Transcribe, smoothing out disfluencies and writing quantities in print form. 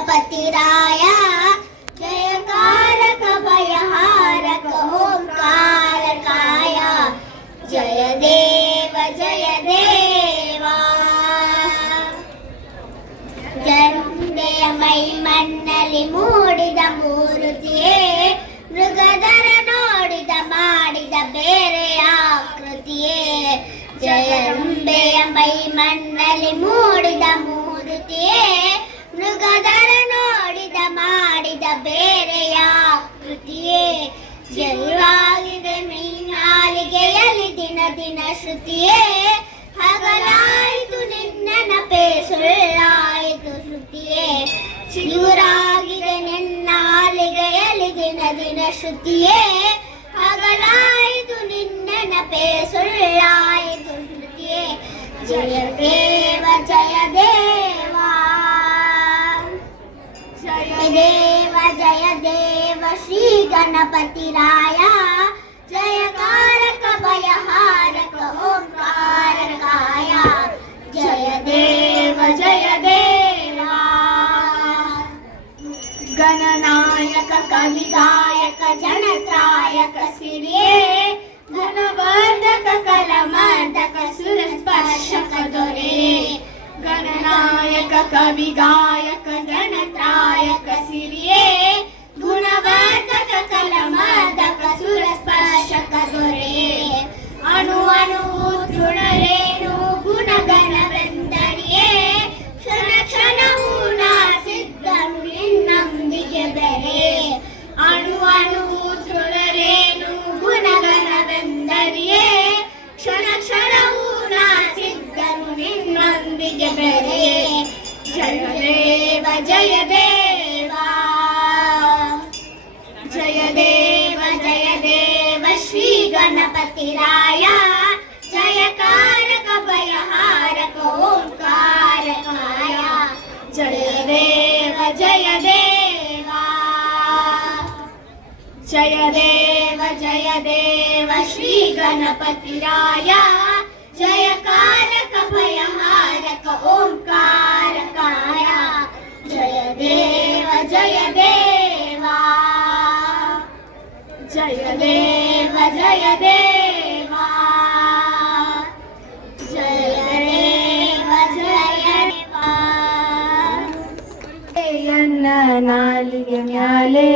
गणपतिराय जयकारक भयहारक ओंकारकाय जय देवा ಜಂಬೆಯ ಮೈ ಮಣ್ಣಲ್ಲಿ ಮೂಡಿದ ಮೂರುತಿಯೇ ಮೃಗಧರ ನೋಡಿದ ಮಾಡಿದ ಬೇರೆಯ ಆಕೃತಿಯೇ ಜಯಂಬೆಯ ಮೈ ಮಣ್ಣಲ್ಲಿ ಮೂಡಿದ ಮೂರುತಿಯೇ ಮೃಗಧರ ನೋಡಿದ ಮಾಡಿದ ಬೇರೆಯ ಆಕೃತಿಯೇ ಜಯವಾಗಿದೆ ಮೀನಾಲಿಗೆಯಲ್ಲಿ ದಿನ ದಿನ ಶ್ರುತಿಯೇ ಹಗಲಾಯಿತು ನಿನ್ನ ನೆನಪೇ ಸುಳ್ಳಾಯಿತು ಶ್ರುತಿಯೇ ಚಿಗುರಾಗಿದೆ ನಿನ್ನ ನಾಲಿಗೆಯಲ್ಲಿ ದಿನ ದಿನ ಶ್ರುತಿಯೇ ಹಗಲಾಯಿತು ನಿನ್ನ ನೆನಪೇ ಸುಳ್ಳಾಯಿತು ಶ್ರುತಿಯೇ ಜಯ ದೇವ ಜಯ ದೇವ ಜಯ ದೇವ ಶ್ರೀ ಗಣಪತಿರಾಯ ಜಯಕಾರಕ ಭಯಹಾರಕ ಓಂಕಾರಕಾಯ ಜಯ ದೇವ ಗಣನಾಯಕ ಕವಿಗಾಯಕ ಜನತ್ರಾಯಕ ಸಿರಿಯೇ ಘನವರ್ಧಕ ಕಲಮರ್ಧಕ ಸುರಸ್ಪರ್ಶಕ ದೊರೆ ಗಣನಾಯಕ ಕವಿಗಾಯಕ ಜನತ್ರಾಯಕ ಸಿರಿಯೇ ಗುಣವರ್ಧಕ ಕಲಮರ್ಧಕ ಸುರಸ್ಪರ್ಶಕ ದೊರೆ ಅಣು ಅಣುವು ತೃಣರೇಣು ಗುಣಗಣವೆಂದರಿಯೇ ಕ್ಷಣ ಕ್ಷಣವೂ ನಾಸಿದ್ದನು ನಿನ್ನೊಂದಿಗೆ ಬೆರೆ ಅಣು ಅಣುವು ತೃಣರೇಣು ಗುಣಗಣವೆಂದರಿಯೇ ಕ್ಷಣ ಕ್ಷಣವೂ ನಾಸಿದ್ದನು ನಿನ್ನೊಂದಿಗೆ ಬೆರೆ ಜಯ ದೇವ ಜಯ ದೇವ ಶ್ರೀ ಗಣಪತಿರಾಯ ಜಯಕಾರಕ ಭಯಹಾರಕ ಓಂಕಾರಕಾಯ ಜಯ ದೇವ ಶ್ರೀ ಗಣಪತಿರಾಯ ಜಯಕಾರಕ ಭಯಹಾರಕ ಓಂಕಾರಕಾಯ ಜಯ ದೇವ ಜಯ ದೇವ ನಾಲಿಗೆ ಮ್ಯಾಲೆ